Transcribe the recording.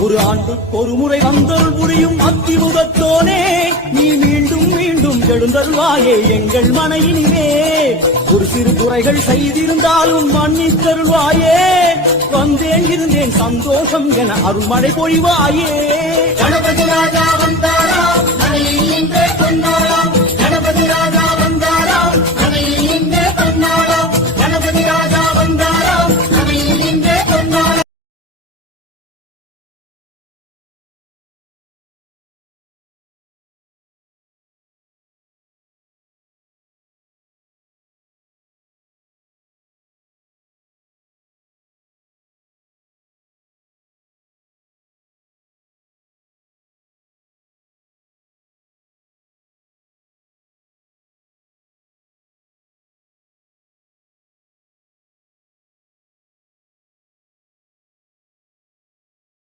ஒரு ஆண்டுக்கு ஒரு முறை வந்தருள் புரியும் அத்திமுகத்தோனே, நீ மீண்டும் மீண்டும் எழுந்தருள்வாயே எங்கள் மனையினிலே. ஒரு சிறு குறைகள் செய்திருந்தாலும் மன்னித்தருள்வாயே, வந்தேன் இருந்தேன் சந்தோஷம் என அருள்மழை பொழிவாயே. கணபதி ராஜா வந்தாரா